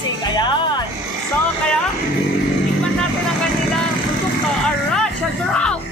sisig. Ayan. So, kaya, tikman natin ang kanilang produkto. Alright, check it out!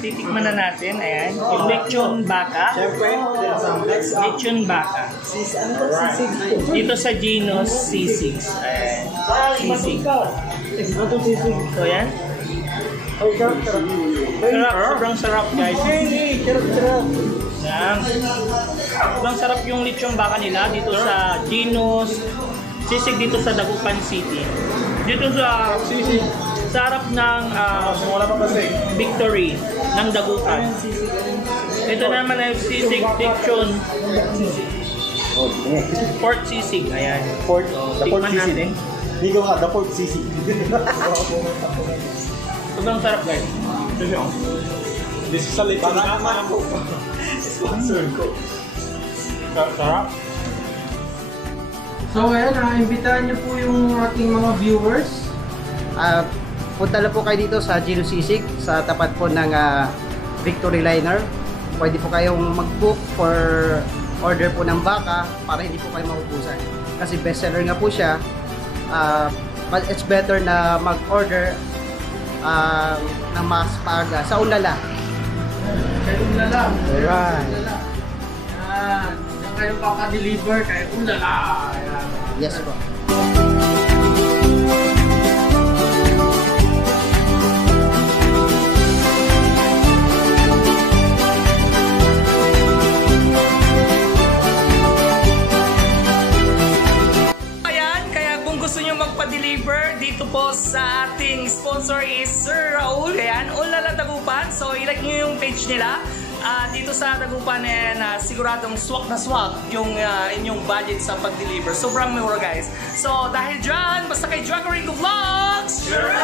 Titikman na natin, ayan, yung lechon baka. Lechon baka. Dito sa Gino's Sisig. Ayan, sisig. So, ayan. Sarap, sobrang sarap, guys. Ayan. Sobrang sarap yung lechon baka nila dito sa Gino's Sisig dito sa Dagupan City. Dito sa Sisig. Sa harap ng Victory ng Dagupan. Ito naman ay sisig lechon. Pork sisig. Ayan. Pork. Tikman natin. Hindi ko nga, the pork sisig. Sobrang sarap, guys. This is a lechon baka. Sponsor ko. Sarap. So ngayon, imbitahan niyo po yung ating mga viewers. Punta lang po kayo dito sa Gino's Sisig sa tapat po ng Victory Liner. Pwede po kayong mag-book for order po ng baka para hindi po kayo maubusan. Kasi bestseller nga po siya. It's better na mag-order ng mas paaga sa Ulala. Kay Ulala. Alright. Yan. Yan kayo baka-deliver kay Ulala. Yan. Yes po. Magpa-deliver dito po sa ating sponsor is Sir Raul. Ayan, Ulala Dagupan. So, ilike nyo yung page nila. Dito sa Dagupan, siguradong swak na swak yung inyong budget sa pag-deliver. Sobrang mura, guys. So, dahil dyan, basta kay Dragoringo Vlogs! Sure!